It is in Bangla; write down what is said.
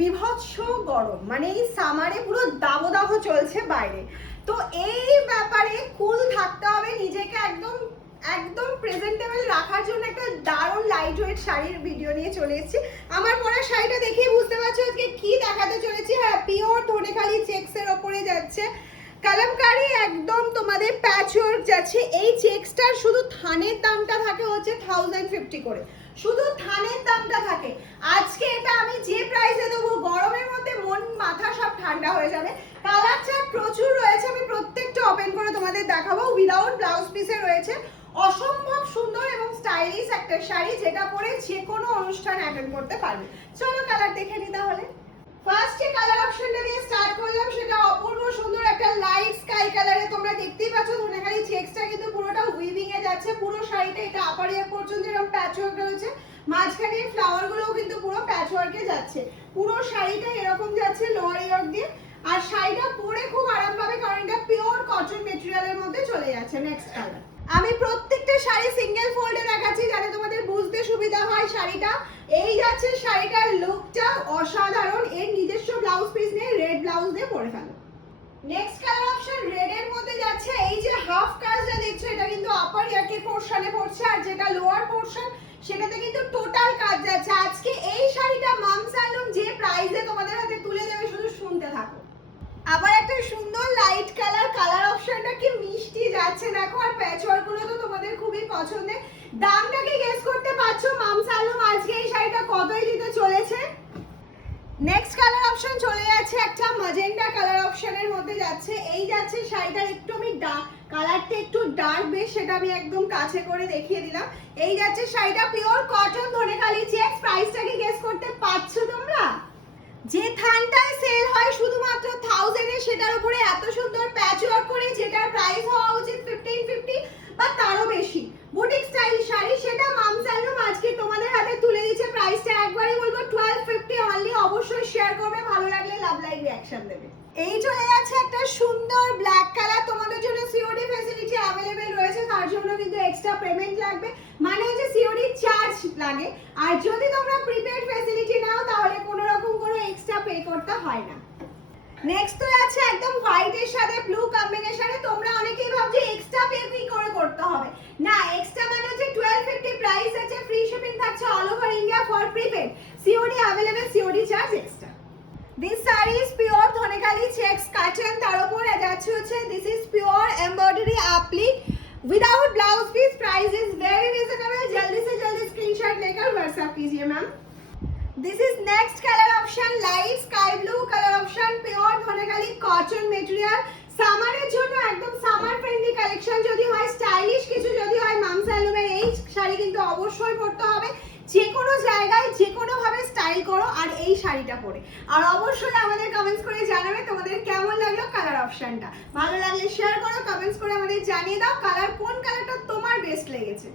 বিভৎস গরম, মানে এই সামারে পুরো দাবদাহ চলছে বাইরে। তো এই ব্যাপারে কুল থাকতে হবে, নিজেকে একদম একদম প্রেজেন্টেবল রাখার জন্য একটা দারুণ লাইট ওয়েট শাড়ির ভিডিও নিয়ে চলে এসেছি। আমার পরা শাড়িটা দেখেই বুঝতে পারছো আজকে কি দেখাতে চলেছি। হ্যাঁ, পিওর ধনেখালি চেক্সের ওপরে যাচ্ছে, কালামকারি একদম তোমাদের প্যাচওয়ার্ক যাচ্ছে। এই চেক্সটার শুধু থানের দামটা থাকে হচ্ছে 1050 করে, শুধু থানের দামটা থাকে। আজকে এটা আমি যে প্রাইসে দেবো, গরমের মধ্যে মন মাথা সব ঠান্ডা হয়ে যাবে। কালার চার্ট প্রচুর রয়েছে, আমি প্রত্যেকটা ওপেন করে তোমাদের দেখাবো। উইদাউট ব্লাউজ পিসে রয়েছে, অসম্ভব সুন্দর এবং স্টাইলিশ একটা শাড়ি, যেটা পরে যে কোনো অনুষ্ঠান অ্যাটেন্ড করতে পারবে। চলো কালার দেখে নি তাহলে। ফার্স্টে কালার অপশনটা দিয়ে স্টার্ট করলাম, সেটা অপূর্ব সুন্দর একটা লাইট স্কাই কালারে। তোমরা দেখতেই পাচ্ছ ধনেখালি চেক্সটা কিন্তু পুরোটা উইভিং এ যাচ্ছে। পুরো শাড়িটা এটা আপার ইয়ার পর্যন্ত এরকম প্যাচওয়ার্ক রয়েছে, মাঝখানে ফ্লাওয়ার গুলোও কিন্তু পুরো প্যাচওয়ার্কে যাচ্ছে। পুরো শাড়িটা এরকম যাচ্ছে লোয়ার ইয়ার দিয়ে, আর শাড়িটা পরে খুব আরাম পাবে কারণ এটা পিওর কটন মেটেরিয়ালের মধ্যে চলে যাচ্ছে। নেক্সট কালার, আমি প্রত্যেকটা শাড়ি সিঙ্গেল ফোল্ডে দেখাচ্ছি যাতে তোমাদের বুঝতে সুবিধা হয় শাড়িটা। এই যাচ্ছে শাড়িটার লুকটা অসাধারণ, এর নিজস্ব ব্লাউজ পিস নেই, রেড ব্লাউজ দিয়ে পরে ফেলো। নেক্সট কালার অপশন রেড এর মধ্যে যাচ্ছে। এই যে হাফ কাজটা দেখছো এটা কিন্তু আপার ইয়ারকে পোরশনে পড়ছে, আর যেটা লোয়ার পোরশন সেটাতে কিন্তু টোটাল কাজ যাচ্ছে। আজকে এই শাড়িটা মামস আলম যে প্রাইসে তোমাদের হাতে তুলে দেবে, শুধু শুনতে থাকো। আবার একটা সুন্দর লাইট কালার, কালার অপশনটা কি মিষ্টি যাচ্ছে দেখো, আর প্যাচওয়ার্ক গুলো তো তোমাদের খুবই পছন্দের। দামটা কি গেস করতে পারছো মামস আলম আজকে এই শাড়িটা কতই দিতে চলেছে? নেক্সট কালার অপশন চলে যাচ্ছে একটা ম্যাজেন্টা কালার অপশনের মধ্যে যাচ্ছে। এই যাচ্ছে শাড়িটার একটু আমি কালারটা একটু ডার্ক বেশ, সেটা আমি একদম কাছে করে দেখিয়ে দিলাম। এই যাচ্ছে শাড়িটা পিওর কটন ধনেখালি চেক্স। প্রাইসটা কি গেস করতে পারছো তোমরা? যে থানটায় সেল হয় শুধুমাত্র 1000 এ, সেটার উপরে এত সুন্দর প্যাচওয়ার্ক করে, যেটার প্রাইস হওয়া উচিত 1550 বা তারও বেশি, বুটিক স্টাইল শাড়ি, সেটা মামস আলম আজকে তোমাদের হাতে তুলে দিচ্ছে। প্রাইসটা একবারই বলবো 1250 অনলি। অবশ্যই শেয়ার করবে, ভালো লাগলে লাভ লাইক রিঅ্যাকশন দেবে। এই চলে যাচ্ছে একটা সুন্দর ব্ল্যাক কালার, তোমাদের জন্য সিওডি ফ্যাসিলিটি अवेलेबल রয়েছে, তার জন্য কিন্তু এক্সট্রা পেমেন্ট লাগবে, মানে হচ্ছে সিওডি চার্জ লাগে। আর যদি তোমরা প্রিপেড ফ্যাসিলিটি নাও তাহলে কোনো রকম কোনো এক্সট্রা পে করতে হয় না। নেক্সট তো আছে একদম হোয়াইট এর সাথে ব্লু কম্বিনেশনে। তোমরা অনেকেই ভাবছো এক্সট্রা পে কি করে করতে হবে, না এক্সট্রা মানে হচ্ছে 1250 প্রাইস আছে, ফ্রি শিপিং থাকছে all over India for prepaid, COD available, COD charge extra. This saree is pure Dhanekhali checks cotton, তার উপর যাচ্ছে হচ্ছে this is pure embroidery applique without blouse piece. Price is very reasonable, जल्दी से जल्दी स्क्रीनशॉट लेकर WhatsApp कीजिए ma'am. This is next color option, light sky blue color option, pure Dhanekhali cotton material। সামারের জন্য একদম সামার ফ্রেন্ডলি কালেকশন যদি হয়, স্টাইলিশ কিছু যদি হয়, মামস আলমের এই শাড়ি কিন্তু অবশ্যই পরতে হবে। যে কোনো জায়গায় যে কোনো ভাবে স্টাইল করো আর এই শাড়িটা পরে। আর অবশ্যই আমাদের কমেন্টস করে জানাবে তোমাদের কেমন লাগলো কালার অপশনটা। ভালো লাগলে শেয়ার করো, কমেন্টস করে আমাদের জানিয়ে দাও কালার, কোন কালারটা তোমার বেস্ট লেগেছে।